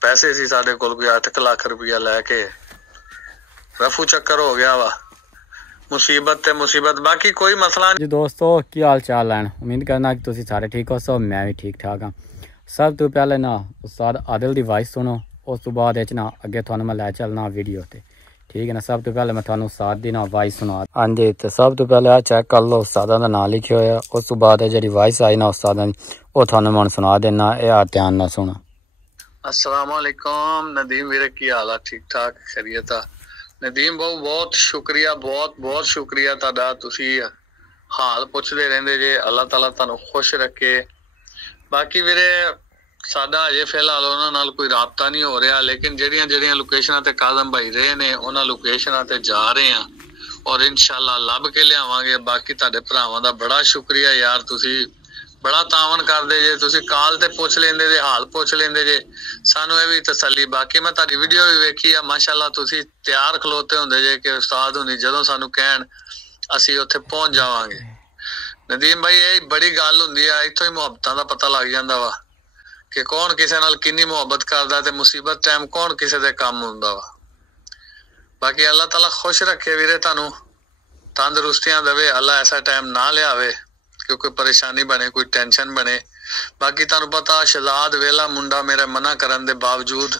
पैसे सी साडे कोल कोई 8 लाख रुपया लैके रफू चक्कर हो गया वा। मुसीबत ते मुसीबत, बाकी कोई मसला नहीं। जी दोस्तों की हाल चाल है, उम्मीद करना कि तुसी सारे ठीक हो। सो मैं भी ठीक ठाक हाँ। सब तो पहले ना उस्ताद आदिल दी वॉइस सुनो, उस तो बाद ना अगे थानू मैं लै चलना वीडियो ते, ठीक है ना। सब तो पहले मैं थानू उस्ताद दी ना वॉइस सुना। हाँ जी, तो सब तो पहले चेक कर लो उस्तादा दा नाम लिखे होया। उस तो बाद जी वॉइस आई ना उस्तादा दी, वो थानू मैं सुना देना। ये ध्यान ना सुना। अस्सलाम वालेकुम नदीम वीरे, की हाल है? ठीक ठाक खैरियत है नदीम बहु, बहुत शुक्रिया, बहुत बहुत शुक्रिया तुहाडा। तुसी हाल पुछदे रहिंदे जे, अल्लाह ताला तुहानू खुश रखे। बाकी वीरे साडा अजे फिलहाल उन्हां नाल कोई राबता नहीं हो रहा, लेकिन ਜਿਹੜੀਆਂ ਜਿਹੜੀਆਂ ਲੋਕੇਸ਼ਨਾਂ ਤੇ ਕਾਜ਼ਮ ਭਾਈ ਰਹੇ ਨੇ ਉਹਨਾਂ ਲੋਕੇਸ਼ਨਾਂ ਤੇ ਜਾ ਰਹੇ ਆ ਔਰ ਇਨਸ਼ਾਅੱਲਾ ਲੱਭ ਕੇ ਲਿਆਵਾਂਗੇ। ਬਾਕੀ ਤੁਹਾਡੇ ਭਰਾਵਾਂ ਦਾ ਬੜਾ ਸ਼ੁਕਰੀਆ ਯਾਰ, ਤੁਸੀਂ बड़ा तावन करते जे, तुसी कॉल ते पुछ लेंदे जे, हाल पुछ लेंदे जे, सानू ये भी तसल्ली। बाकी मैं तारी वीडियो भी वेखी है, माशाअल्लाह तुसी तैयार खलोते हुंदे जे कि उस्ताद हुंदी जदों सानू कहण असी उत्थे पहुंच जावांगे। नदीम भाई ये बड़ी गल हुंदी है, इत्थों ही मुहब्बतां दा पता लग जांदा वा कि कौन किसे नाल किन्नी मुहब्बत करदा ते मुसीबत टाइम कौन किसे दे काम हुंदा वा। बाकी अल्लाह ताला खुश रखे वीरे, तुहानू तंदुरुस्तियां देवे, अल्लाह ऐसा टाइम ना लियावे कि कोई परेशानी बने, कोई टेंशन बने। बाकी तुहानू पता शहजाद वेला मुंडा मेरे मना करन दे बावजूद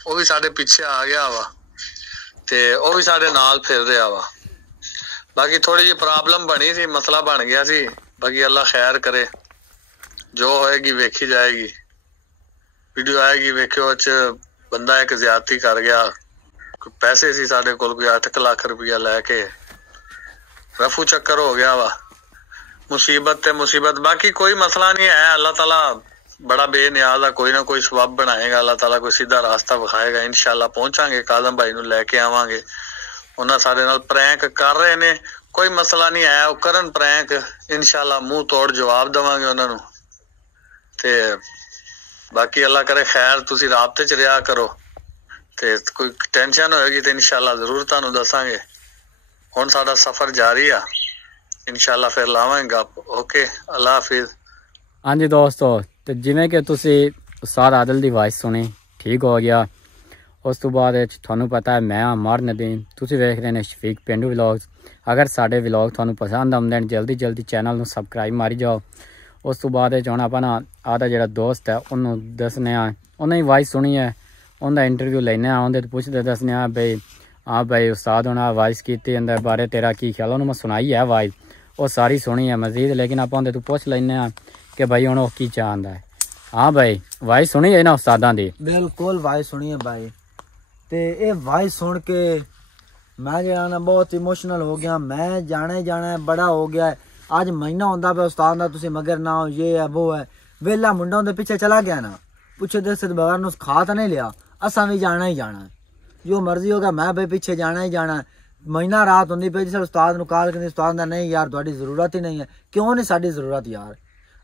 वो भी साडे पीछे आ गया वा ते वो भी साडे नाल फिर रहा वा। बाकी थोड़ी जी प्रॉब्लम बनी सी, मसला बन गया सी। बाकी अल्लाह खैर करे, जो होएगी वेखी जाएगी। वीडियो आएगी वेखियो, बंदा एक ज्यादती कर गया। पैसे सी साडे कोल कोई 8 लाख रुपया लैके रफू चक्कर हो गया वा। मुसीबत ते मुसीबत, बाकी कोई मसला नहीं है। अल्लाह ताला बड़ा बेनियाज है, कोई ना कोई सबब बनाएगा। अल्लाह ताला कोई सीधा रास्ता विखाएगा। इंशाल्लाह पहुंचांगे, काजम भाई नू लेके आवांगे। उन्हां साडे नाल प्रैंक कर रहे ने, कोई मसला नहीं है, वो करन प्रैंक, इंशाल्लाह मुंह तोड़ जवाब देवांगे उन्हां नू। ते बाकी अल्लाह करे खैर, तुसी राबते च रहा करो ते कोई टेंशन होएगी तो इंशाल्लाह जरूर तुहानू दसांगे। हुण साडा सफर जारी आ, इंशाल्लाह फिर लावांगे। ओके, अल्लाह हाफिज। हाँ जी दोस्तों, तो जिमें कि तुसी उस्ताद आदिल दी वॉइस सुनी, ठीक हो गया। उस तो बाद थानू पता है मैं अमर नदीम, तुसी वेख रहे हैं शफीक पेंडू व्लॉग्स। अगर साडे व्लॉग थानू पसंद आउंदे ने जल्दी जल्दी चैनल नू सबसक्राइब मारी जाओ। उस तो बाद हुण आपां ना आदा जिहड़ा दोस्त है उन्होंने दसने आ, उन्हें वॉइस सुनी है, उनका इंटरव्यू लेने आउंदे तो पुछदे दसने आ भाई हाँ भाई उस्ताद हुण वॉइस कीती, इंदे बारे तेरा की ख्याल। उन्होंने मैं सुनाई है वॉइस, वो सारी सुनी है मजीद, लेकिन आप उन्हें तो पूछ लेने कि भाई हुण वो की चाहता है। हाँ भाई वॉइस सुनी है ना उस्तादां दी? बिल्कुल वॉइस सुनी है भाई, ते ये वॉइस सुन के मैं जो ना बहुत इमोशनल हो गया। मैं जाना ही जाना है, बड़ा हो गया है। आज महीना होंदा पे उस्ताद दा, तुसी मगर ना हो, ये है वो है। वेला मुंडा उनके पीछे चला गया ना, पूछे दस बगैर ने खा तो नहीं लिया। असा भी जाना ही जाना है, जो मर्जी होगा, मैं भाई पीछे जाना ही जाना है। महीना रात होंदी पे जिस उस्ताद नू कॉल करनी, उस्ताद दा नहीं यार तुहाडी जरूरत ही नहीं है। क्यों नहीं साडी जरूरत यार?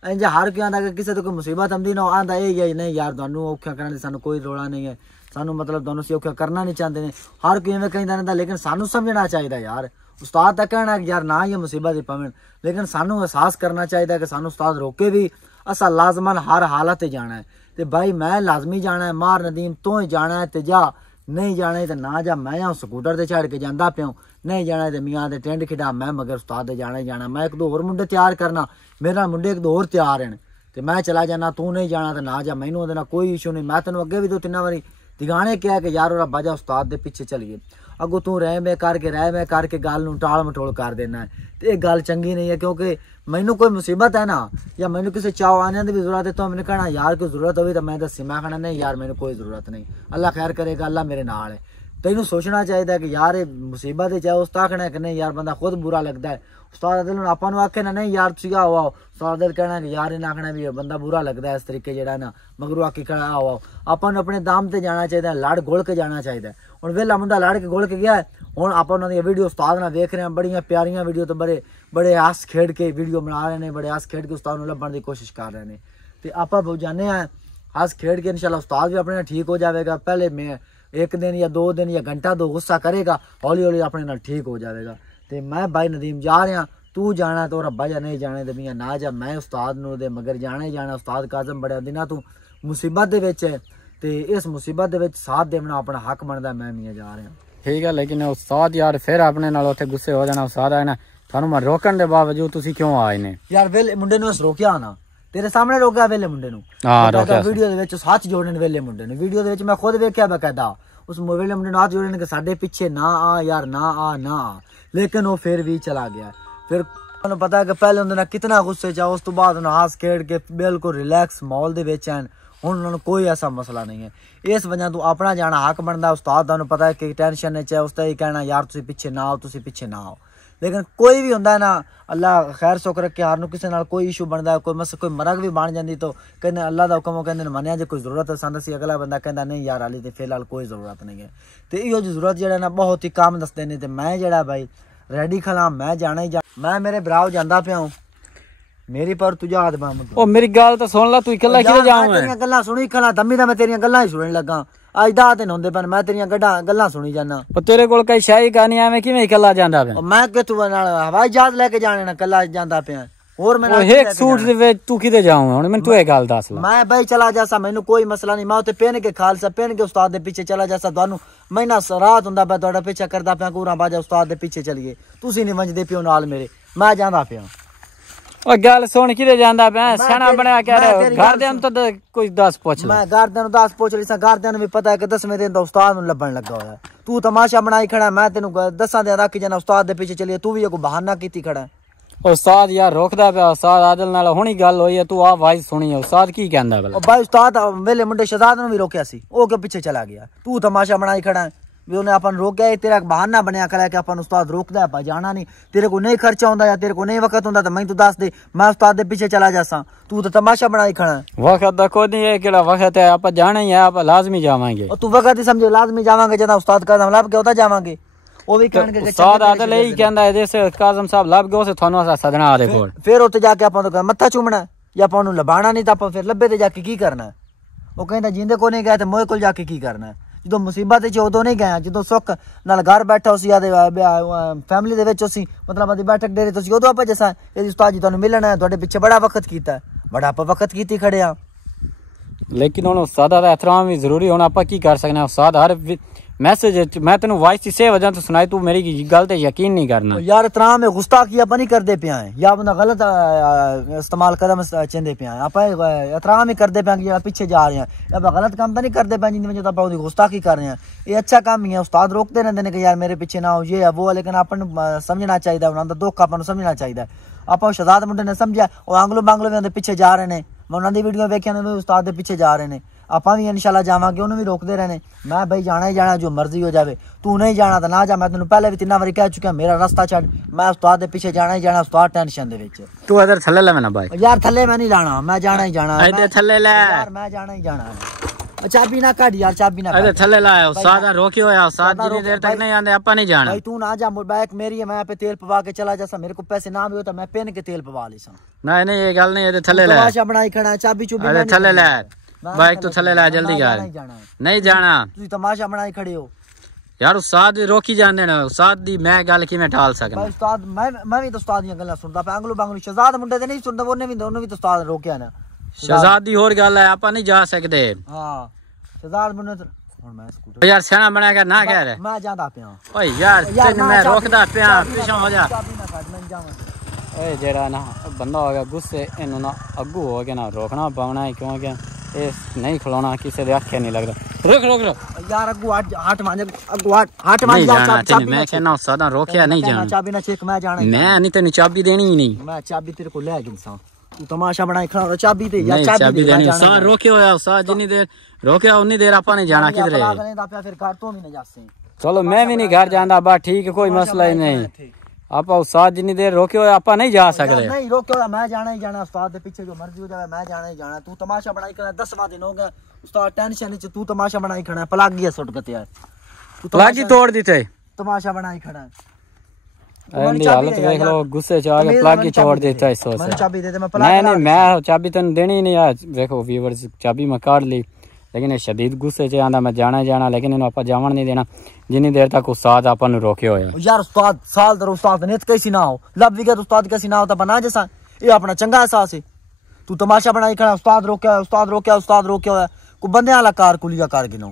इंज हर कोई आंदा कि किसी तो कोई मुसीबत आंदी ना, आंदा ये नहीं यार तुहानू औखा करने सानू कोई रोड़ा नहीं है, सानू मतलब तुहानू सी औखा करना नहीं चाहते ने। हर कोई इवें कहंदा रहिंदा, लेकिन सानू समझना चाहिए यार। उस्ताद दा कहना है कि यार ना ये मुसीबत ही पवन, लेकिन सानू एहसास करना चाहिए कि सानू उस्ताद रोके भी, असा लाजमन हर हालत जाना है। ते भाई मैं लाजमी जाना है, मार नदीम तो ही जाना है ते जा, नहीं जाना है तो ना जा। मैं स्कूटर से चढ़ के जाता प्याऊँ, नहीं जाना है तो मियाँ दे टेंट खिडा, मैं मगर उस्ताद दे जाना ही जाना। मैं एक दो होर मुंडे तैयार करना, मेरे मुंडे एक दो होर तैयार हैं, तो मैं चला जाना। तू नहीं जाना तो ना जा, मैनू ओहदे नाल कोई इशू नहीं। मैं तेन अगे भी 2-3 बारी दिगाने कहा कि यार ओरा बाजा उस्ताद दे पीछे चलिए, अगों तू रह मैं करके गल नूं टाल मटोल कर देना है। तो ये गल चंगी नहीं है, क्योंकि मैनू कोई मुसीबत है ना, या मैनू किसी चाव आने की भी जरूरत है तो मैंने कहना यार कोई जरूरत होगी तो मैं दसी, मैं कहना नहीं यार मैंने कोई जरूरत नहीं, अल्लाह खैर करेगा, अल्लाह मेरे नाल है। तेनू सोचना चाहिए कि यार ये मुसीबत है, चाहे उस आखना है कि नहीं यार, बंदा खुद बुरा लगता है। उस्ताद आदिल आपां नूं आखे ना नहीं यार तुसीं आओ आओ, उस्ताद आदिल कहना कि यार इन्हें आखना भी बंदा बुरा लगता है इस तरीके जेड़ा ना, मगरू आके खड़ा आओ आओ। आपां नूं अपने दाम ते जाना चाहिए, लड़ घुल के जाना चाहिए। हुण वेला मुंडा लड़ के घुल के गया है, हुण आपां उन्हां दी वीडियो उस्ताद नाल देख रहे हैं, बड़ियां प्यारियां वीडियो, तो बड़े हस खेड के वीडियो बना रहे हैं, बड़े हस खेड के उस्ताद नूं लभण दी कोशिश कर रहे हैं। तो आपां जाने हैं हस खेड के, इंशाल्लाह उस्ताद भी अपने ठीक हो जाएगा। पहले मैं 1 दिन या 2 दिन या घंटा 2 गुस्सा करेगा, हौली हौली अपने नाल ठीक हो जाएगा। तो मैं भाई नदीम जा रहा, तू जाना तो रब्बा जा नहीं जाने तो मियाँ ना जा। मैं उस्ताद नूं दे मगर जाना ही जाना। उस्ताद काजम बड़े दिना तू मुसीबत दे विच है, ਤੇ ਇਸ ਮੁਸੀਬਤ ਦੇ ਵਿੱਚ ਸਾਥ ਦੇਣਾ ਆਪਣਾ ਹੱਕ ਬਣਦਾ। ਮੈਂ ਵੀ ਜਾ ਰਿਹਾ ठीक है, लेकिन उस्ताद यार फिर अपने नाल उत्थे गुस्से हो जाना। उस्ताद आए ना थानू मैं रोकन दे बावजूद तुसी क्यों आए ने यार? वेले मुंडे ਨੂੰ ਰੋਕਿਆ ਨਾ, ਤੇਰੇ ਸਾਹਮਣੇ ਰੋਕਿਆ ਵੇਲੇ ਮੁੰਡੇ ਨੂੰ। ਹਾਂ ਰੋਕਿਆ ਵੀਡੀਓ ਦੇ ਵਿੱਚ ਹੱਥ ਜੋੜਨ ਵੇਲੇ ਮੁੰਡੇ ਨੂੰ, ਵੀਡੀਓ ਦੇ ਵਿੱਚ ਮੈਂ ਖੁਦ ਵੇਖਿਆ ਬਕਾਇਦਾ ਉਸ ਵੇਲੇ ਮੁੰਡੇ ਨੂੰ ਹੱਥ ਜੋੜਨ ਕਿ ਸਾਡੇ ਪਿੱਛੇ ਨਾ ਆ ਯਾਰ, ਨਾ ਆ, ਲੇਕਿਨ ਉਹ ਫਿਰ ਵੀ ਚਲਾ ਗਿਆ। ਫਿਰ ਤੁਹਾਨੂੰ ਪਤਾ ਹੈ ਕਿ ਪਹਿਲੇ ਉਹਦੇ ਨਾਲ ਕਿੰਨਾ ਗੁੱਸੇ ਚ ਆ, ਉਸ ਤੋਂ ਬਾਅਦ ਉਹਨਾਂ ਹਾਸ ਖੇਡ ਕੇ ਬਿਲਕੁਲ ਰਿਲੈਕਸ ਮਾਹੌਲ ਦੇ ਵਿੱਚ ਹਨ। ਹੁਣ ਉਹਨਾਂ ਨੂੰ ਕੋਈ ਐਸਾ ਮਸਲਾ ਨਹੀਂ ਹੈ। ਇਸ ਵਜ੍ਹਾ ਤੋਂ ਆਪਣਾ ਜਾਣਾ ਹੱਕ ਬਣਦਾ। ਉਸਤਾਦ ਤੁਹਾਨੂੰ ਪਤਾ ਹੈ ਕਿ ਟੈਨਸ਼ਨ ਵਿੱਚ ਹੈ, ਉਸ ਦਾ ਹੀ ਕਹਿਣਾ ਯਾਰ ਤੁਸੀਂ ਪਿੱਛੇ ਨਾ ਆਓ, ਤੁਸੀਂ ਪਿੱਛੇ ਨਾ ਆਓ। ਲੇਕਿਨ ਕੋਈ ਵੀ ਹੁੰਦਾ ਨਾ, ਅੱਲਾ ਖੈਰ ਸੁੱਖ ਰੱਖੇ, ਹਰ ਨੂੰ ਕਿਸੇ ਨਾਲ ਕੋਈ ਇਸ਼ੂ ਬਣਦਾ, ਕੋਈ ਮਰਗ ਵੀ ਬਣ ਜਾਂਦੀ ਤਾਂ ਕਹਿੰਦੇ ਅੱਲਾ ਦਾ ਹੁਕਮ, ਉਹ ਕਹਿੰਦੇ ਮੰਨਿਆ ਜੇ ਕੋਈ ਜ਼ਰੂਰਤ ਹੈ ਸੰਦ ਸੀ। ਅਗਲਾ ਬੰਦਾ ਕਹਿੰਦਾ ਨਹੀਂ ਯਾਰ ਹਾਲੀ ਤੇ ਫਿਲਹਾਲ ਕੋਈ ਜ਼ਰੂਰਤ ਨਹੀਂ ਹੈ। ਤੇ ਇਹੋ ਜਿਹੀ ਜ਼ਰੂਰਤ ਜਿਹੜਾ ਨਾ ਬਹੁਤ ਹੀ ਕੰਮ ਦੱਸਦੇ ਨੇ। ਤੇ ਮੈਂ ਜਿਹੜਾ ਭਾਈ ਰੈਡੀ ਖਲਾ, ਮੈਂ ਜਾਣਾ ਹੀ ਮੈਂ ਮੇਰੇ ਭਰਾ ਜਾਂਦਾ ਪਿਆ ਹੂੰ मेरी पर तुझा हाथ बाम ओ मेरी गल तो सुन ला, तू इकल्ला किधर जाऊं मैं? तेरियां गल्लां सुनी खला दम्मी दा, मैं तेरियां गल्लां ही सुनन लगा। आज 10 दिन होंदे पर मैं तेरियां गल्लां सुनी जाना। ओ तेरे कोल कई शाही कहानी आवे किवें इकल्ला जांदा पे? मैं कि तू नाल हवाई जहाज लेके जाने ना कल्ला जांदा पिया। और मैं एक सूट दे विच तू किधर जाऊं? हुन मैं तू एक गल दस ला। मैं भाई चला जासा, मेनू कोई मसला नहीं। मैं उते पहन के खालसा पहन के उस्ताद दे पीछे चला जासा। तुहानू महीना रात हुंदा पे तुहाडा पीछा करदा पिया, कूरा बाजा उस्ताद दे पीछे चलिए। तुसी नहीं वंजदे पियो नाल मेरे, मैं जांदा पिया। ओ गल सुन किधर जांदा पे? सना बनया कह रहे हो घर दे तो कोई 10 पूछ ले। मैं घर दे 10 पूछ रही सा। घर दे भी पता है कि 10वें दिन दा उस्ताद नु लभण लगा होया। तू तमाशा बनाई खड़ा, मैं तेनू 10 दिन रख जाना उस्ताद दे पीछे चलिए। तू भी कोई बहाना कीती खड़ा। उस्ताद यार रोकदा पे, उस्ताद आदिल नाल हुणी गल होई है, तू आ वाइस सुनी है। उस्ताद की कहंदा भला? ओ भाई उस्ताद वेले मुंडे शहजाद नु भी रोकया सी, ओ के पीछे चला गया। तू तमाशा बनाई खड़ा भी उन्हें अपन रोकया। तेरा बहाना बनया खड़ा कि अपन उस्ताद रोकदा है, भाई जाना नहीं। तेरे को नहीं खर्चा होंदा या तेरे को नहीं वक्त होंदा तो मैं तू दस दे, मैं उस्ताद दे पीछे चला जासा। तू तो तमाशा बनाई खड़ा है। वक्त दा कोई नहीं है, केड़ा वक्त है, आप जाना ही है, आप लाजमी जावांगे। और तू वक्त ही समझे लाजमी जावांगे, जना उस्ताद काज़म लब के होता जावांगे। ओ भी कहण के उस्ताद आदिल ही कहंदा है जैसे काज़म साहब लब गए उसे थानू असा सदना आदे कोल। फिर उत्ते जाके अपन तो मत्था चूमना या अपन नु लबाना नहीं, तो अपन फिर लब्बे ते जाके की करना है? ओ कहंदा जिंदे को नहीं गए तो मोए कोल जाके की करना है? जो मुसीबत च उदों नहीं गया, जो सुख नाल घर बैठा उसी आदे फैमिली दे विच उसी मतलब आदि बैठक डेरे तुसी उदों आप जैसा ये उस्ताद जी तुहानू मिलना है, तुहाडे पीछे बड़ा वक्त कीता है, बड़ा आप वक्त कीती खड़े आ। लेकिन हुण उस्तादा दा एहतराम भी जरूरी। हुण आपां की कर सकने? उस्ताद हर मैसेज मैं तेनू वॉइस इसे वजह तो सुनाई, तू मेरी गल ते यकीन नहीं करना यार। एहतराम में गुस्ताखी आप नहीं करदे पिया है या बंदा गलत इस्तेमाल कदम चेंदे पिया है। आप एहतराम ही करदे पिया कि पीछे जा रहे हैं, अब गलत काम तो नहीं करदे पिया जिंदी वजह तो गुस्ताखी कर रहे हैं। ये अच्छा काम ही है। उस्ताद रोकते रहते हैं कि यार मेरे पीछे ना हो, ये है वो है, लेकिन अपन समझना चाहिए, उन्होंने दुख अपन समझना चाहिए। आप शहजाद मुंडे ने समझा, वो आंगलो बांगलो भी पीछे जा रहे हैं। मैं उन्होंने वीडियो वेखिया ने उस्ताद के पीछे जा रहे हैं। आप भी इंशाल्लाह जावांगे, उन्हें भी रोकते रहने। मैं भाई जाना ही जाना, जो मर्जी हो जाए। तू नहीं जाना तो ना जा, मैं तेन पहले भी 3 बारी कह चुका मेरा रास्ता छड़, मैं उस्ताद के पीछे जाना ही जाना। उस्ताद टेंशन दे विच तू इधर थल्ले ले ना भाई। यार थल्ले मैं नहीं लाना, मैं जाना ही जाना। इधर थल्ले ले यार, मैं जाना ही जाना। चाबी ना काट यार, चाबी ना इधर थल्ले लाया। उस्ताद रोकियो है, उस्ताद जितनी देर तक नहीं आंदे आपा नहीं जाना। भाई तू ना जा, बाइक मेरी है, मैं पे तेल पवा के चला जासा। मेरे को पैसे ना भी होता मैं पेन के तेल पवा लेसा। नहीं नहीं ये गल नहीं, इधर थल्ले ले। तमाशा बनाई खड़ा, चाबी चुबी इधर थल्ले ले बाइक, तो थल्ले ला जल्दी कर। नहीं जाना, तू तमाशा बनाई खड़े हो यार। उस्ताद रोकी जांदे ना, उस्ताद दी मैं गल किवें टाल सकना? भाई उस्ताद मैं भी तो उस्ताद दी गल्लां सुनदा पे। आंगलू बांगलू शहजाद मुंडे ते नहीं सुनदा, ओने भी तो उस्ताद रोकिया ना। शहजाद दी और गल है, आपा नहीं जा सकदे। हां शहजाद मुंडे हुन मैं स्कूटर यार सियाना बना के ना कह रहे। मैं जांदा पिया। ओए यार तेन मैं रोकदा पिया, पीछे हो जा। चाबी ना काट, मैं जावां। ए जेड़ा ना बंदा हो गया गुस्से, इन्हों ना अग्गू हो गया ना रोकना पाना है, क्योंकि ये नहीं खिलौना किसी दे आखे नहीं लगता। रुक रुक रुक यार अग्गू हट मान, अग्गू हट मान। नहीं जाना तेन, मैं कहना उस्ताद रोकिया नहीं जाना। चाबी ना चेक, मैं जाना। मैं नहीं तेन चाबी देनी ही नहीं। मैं चाबी तेरे को ले गिनसा, तू तमाशा बनाई खड़ा हो। चाबी दे यार, चाबी देनी। उस्ताद रोकियो है, उस्ताद जितनी देर रोकिया उतनी देर आपा नहीं जाना किधर है। फिर घर तो भी नहीं जासे। चलो मैं भी नहीं घर जाना बा, ठीक है कोई मसला ही नहीं। आप उस्ताद जितनी देर रोके हो आपा नहीं जा सकते। नहीं रोके हो, मैं जाना ही जाना। उस्ताद के पीछे जो मर्जी हो जाए, मैं जाना ही जाना। तू तमाशा बनाई खड़ा, 10वां दिन हो गया उस्ताद टेंशन च, तू तमाशा बनाई खड़ा। पलाग गया सुट गते यार, तू पलागी तोड़ दी थे, तमाशा बनाई खड़ा। एंडी हालत देख लो, गुस्से च आ के पलागी तोड़ देता है। सोच मैं चाबी दे दे, मैं पलागी। नहीं नहीं मैं चाबी तेन देनी ही नहीं आज। देखो व्यूअर्स चाबी मैं काट ली, लेकिन शदीद गुस्से च आंदा मैं जाना ही जाना, लेकिन इन्हों आपा जावन नहीं देना जिन्नी देर तक उस्ताद आपा नु रोके होया। यार उस्ताद साल दर उस्ताद ने कैसी ना हो, लब भी गया उस्ताद कैसी ना होता बना जैसा। ये अपना चंगा एहसास है। तू तमाशा बनाई खड़ा, उस्ताद रोके उस्ताद रोके उस्ताद रोके होया। को बंदे वाला कार कुलिया कार गिनो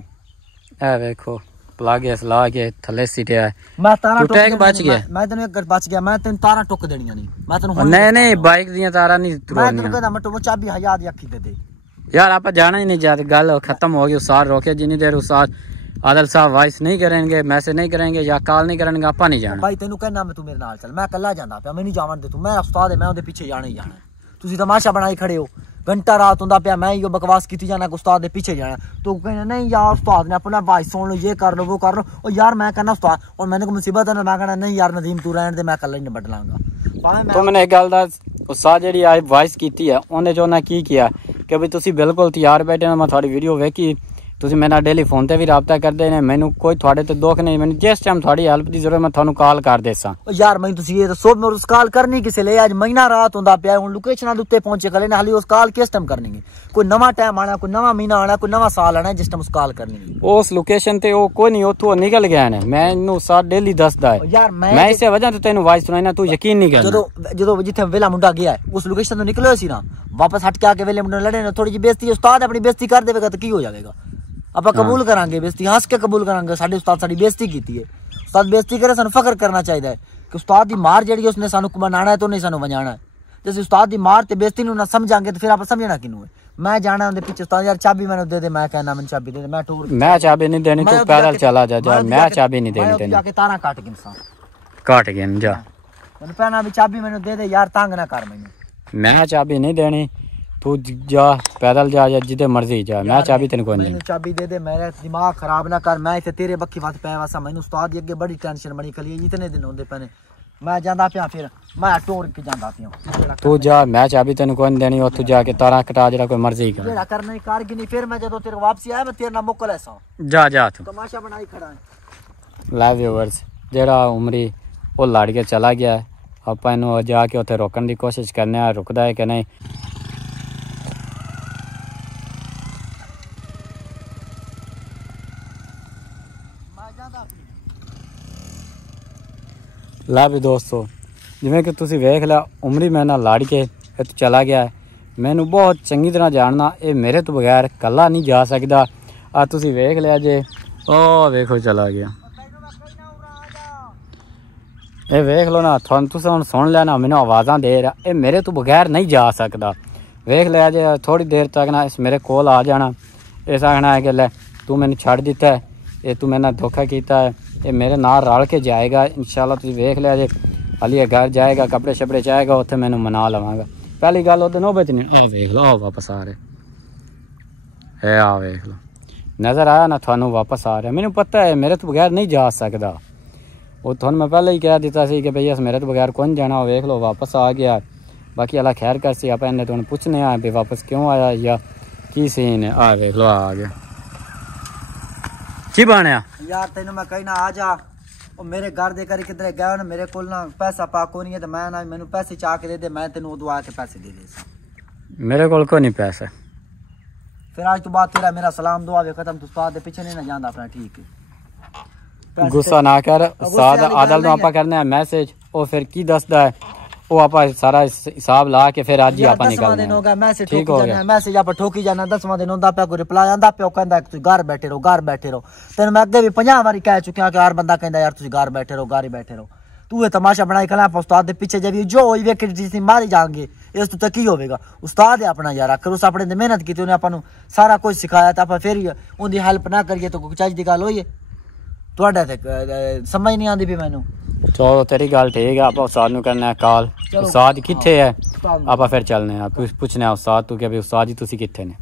ए देखो प्लग इस ला के थले सिटिया है मैं तारा टूटे बच गया मैं तेन एक बच गया मैं तेन तारा टुक देनियां नहीं मैं तेन नहीं बाइक दी तारा नहीं मैं तेन कहदा मैं तो चाबी हया दी अखी दे दे यार आप जाना ही नहीं जाते गल खत्म हो गई उस्ताद रोके जितनी देर उस्ताद आदिल साहब वॉइस नहीं करेंगे मैसेज नहीं करेंगे या कॉल नहीं करेंगे आपा नहीं जाना भाई तेनू कहना मैं तू मेरे नाल चल मैं कल्ला जांदा पिया मैं नहीं जावन दे तू मैं उस्ताद है मैं उहदे पीछे जाना ही जाना तुसी तमाशा बनाई खड़े हो घंटा रात होंदा पिया मैं यो बकवास कीती जाना उस्ताद दे पीछे जाना तो कहना नहीं यार उस्ताद ने अपना वॉइस सुन लो ये कर लो वो कर लो और यार मैं कहना उस्ताद और मैंने को मुसीबत है ना मैं कहना नहीं यार नदीम तू रहन दे मैं कल्ला ही निबट लांगा तो मैंने एक गल दा उस्ताद जेडी आज वॉइस कीती है उन्हें जो ना की किया कि भाई तुसी बिल्कुल तैयार बैठे ना मैं थोड़ी वीडियो वेखी तुसी मेरे नाल डेली फोन ते भी राबता करदे ने मैनू कोई थोड़े ते दुख नहीं मैंने जिस टाइम थोड़ी हेल्प दी जरूरत मैं थानू कॉल कर देसा यार मैं तुसी ये दसो मैं उस कॉल करनी किसे ले आज महीना रात होंदा पिया हुन लोकेशन दे उत्ते पहुंचे कले ने हाली उस कॉल किस टाइम करनी है कोई नवा टाइम आना कोई नवा महीना आना कोई नवा साल आना जिस टाइम उस कॉल करनी है उस लोकेशन ते ओ कोई नहीं ओथों निकल गया ने मैं इन्नू साथ डेली दसदा है यार मैं इसे वजह ते तेनू वॉइस सुनाई ना तू यकीन नहीं करना जदों जिथे वेला मुंडा गया है उस लोकेशन तो निकलो सी ना वापस हट के आके वेले मुंडे लड़े ने थोड़ी जी बेइज्जती उस्ताद अपनी बेइज्जती कर देगा तो की हो जाएगा ਆਪਾਂ कबूल करांगे बेइज्जती हंस के कबूल करांगे साडे उस्ताद साडी बेइज्जती कीती है उस्ताद बेइज्जती करे सानू फख्र करना चाहिए है कि उस्ताद दी मार जेड़ी उसने सानू बनाना है तो नहीं सानू वजाना है जैसे उस्ताद दी मार ते बेइज्जती नु ना समझांगे तो फिर आप समझना किनू है मैं जाना उनके पीछे उस्ताद यार चाबी मैंने दे दे मैं कहना मैंने चाबी दे दे मैं टूर मैं चाबी नहीं देनी तू पैदल चला जा मैं चाबी नहीं देनी तेने जाके तारा काट गिनसा काट गिन जा मैंने पहना भी चाबी मैंने दे दे यार तंग ना कर मैं चाबी नहीं देनी तू जा पैदल जा या जिधे मर्जी जा मैं चाबी तेन कोई नहीं चाबी दे दे मेरा दिमाग खराब ना कर मैं इसे तेरे बक्खी वत पै वासा मैनू उस्ताद अगे बड़ी टेंशन बनी खली इतने दिन होंदे पने मैं जांदा पिया फिर मैं टोर के जांदा पिया तू जा मैं चाबी तेन कोई नहीं देनी ओथू जाके तारा कटा जरा कोई मर्जी कर जेड़ा करना ही कर गिनी फिर मैं जदों तेरे वापसी आया मैं तेरे नाल मुकल ऐसा जा तू तमाशा बनाई खड़ा है लाइव व्यूअर्स जेड़ा उमरी वो लड़ के चला गया है ਆਪਾਂ ਇਹਨੂੰ ਜਾ ਕੇ ਉੱਥੇ ਰੋਕਣ ਦੀ ਕੋਸ਼ਿਸ਼ ਕਰਨੇ ਆ ਰੁਕਦਾ ਹੈ ਕਿ ਨਹੀਂ ਲਾ ਵੀ ਦੋਸਤੋ ਜਿਵੇਂ ਕਿ ਤੁਸੀਂ ਵੇਖ ਲਿਆ ਉਮਰੀ ਮੇਰੇ ਨਾਲ ਲੜ ਕੇ ਇੱਥੇ ਚਲਾ ਗਿਆ ਮੈਨੂੰ ਬਹੁਤ ਚੰਗੀ ਤਰ੍ਹਾਂ ਜਾਣਦਾ ਇਹ ਮੇਰੇ ਤੋਂ ਬਗੈਰ ਕੱਲਾ ਨਹੀਂ ਜਾ ਸਕਦਾ ਆ ਤੁਸੀਂ ਵੇਖ ਲਿਆ ਜੇ ਉਹ ਵੇਖੋ ਚਲਾ ਗਿਆ ਇਹ ਵੇਖ ਲਓ ਨਾ ਤੁਹਾਨੂੰ ਤੁਸੀਂ ਹੁਣ ਸੁਣ ਲਿਆ ਨਾ ਮੈਨੂੰ ਆਵਾਜ਼ਾਂ ਦੇ ਰਿਹਾ ਇਹ ਮੇਰੇ ਤੋਂ ਬਗੈਰ ਨਹੀਂ ਜਾ ਸਕਦਾ ਵੇਖ ਲਿਆ ਜੇ ਥੋੜੀ ਦੇਰ ਤੱਕ ਨਾ ਇਸ ਮੇਰੇ ਕੋਲ ਆ ਜਾਣਾ ਇਸ ਆਖਣਾ ਹੈ ਕਿ ਲੈ ਤੂੰ ਮੈਨੂੰ ਛੱਡ ਦਿੱਤਾ ਇਹ ਤੂੰ ਮੇਰੇ ਨਾਲ ਧੋਖਾ ਕੀਤਾ ਹੈ ये मेरे नाल रल के जाएगा इंशाल्लाह तुम वेख लिया जे हाली घर जाएगा कपड़े शपड़े चाहेगा उत्थे मैनू मना लवांगा पहली गल ओदे नौबत नहीं आ वेख लो आ वापस आ रहे है आ वेख लो नज़र आया ना थानू वापस आ रहा मैनू पता है मेरे तो बगैर नहीं जा सकता वो थानू मैं पहले ही कह दिता सी कि भई अस मेरे तो बगैर कौन जाना वेख लो वापस आ गया बाकी अल्लाह खैर कर सी आप इन्हें तुहानू पूछने आ भी वापस क्यों आया या की सीन है आ वेख लो आ गया की बनया यार तेनू मैं कहना आ जा और मेरे घर दे कर किधरे गया ना मेरे को ना पैसा पाको नहीं है तो मैं ना मैनू पैसे चाह के दे दे मैं तेनू उदो आके पैसे दे दे मेरे को कोई नहीं पैसा फिर आज तो बाद तेरा मेरा सलाम दुआ वे खत्म तू उस्ताद दे पीछे नहीं ना जांदा अपना ठीक है गुस्सा ना कर उस्ताद आदल नु आपा करना है मैसेज ओ फिर की दसदा है ओ आपा सारा हिसाब ला के फिर आज ही आपा निकलना दिन होगा मैसेज ठोकी जाना मैसेज आपा ठोकी जाना 10वां दिन होंदा पे कोई रिप्लाई आंदा पे ओ कहंदा तू घर बैठे रहो तेन मैं अगे भी 50 बारी कह चुका कि हर बंदा कहंदा यार तुसी घर बैठे रहो तू ये तमाशा बनाई खला उस्ताद दे पीछे जब जो होई वे कि जिस मारी जाएंगे इस तो की होवेगा उस्ताद है अपना यार अगर उस अपने ने मेहनत की उन्हें अपन सारा कुछ सिखाया तो आप फिर उनकी हेल्प ना करिए तो कोई चज दी गल होई ਤੁਹਾਡਾ ਤੇ ਸਮਝ ਨਹੀਂ ਆਂਦੀ ਵੀ ਮੈਨੂੰ ਚਲੋ ਤੇਰੀ ਗੱਲ ਠੀਕ ਹੈ ਆਪਾਂ ਉਸਤਾਦ ਨੂੰ ਕਰਨਾ ਹੈ ਕਾਲ ਉਸਤਾਦ ਕਿੱਥੇ ਹੈ ਆਪਾਂ ਫਿਰ ਚੱਲਨੇ ਆ ਪੁੱਛਨੇ ਆ ਉਸਤਾਦ ਤੋਂ ਕਿ ਵੀ ਉਸਤਾਦ ਜੀ ਤੁਸੀਂ ਕਿੱਥੇ ਨੇ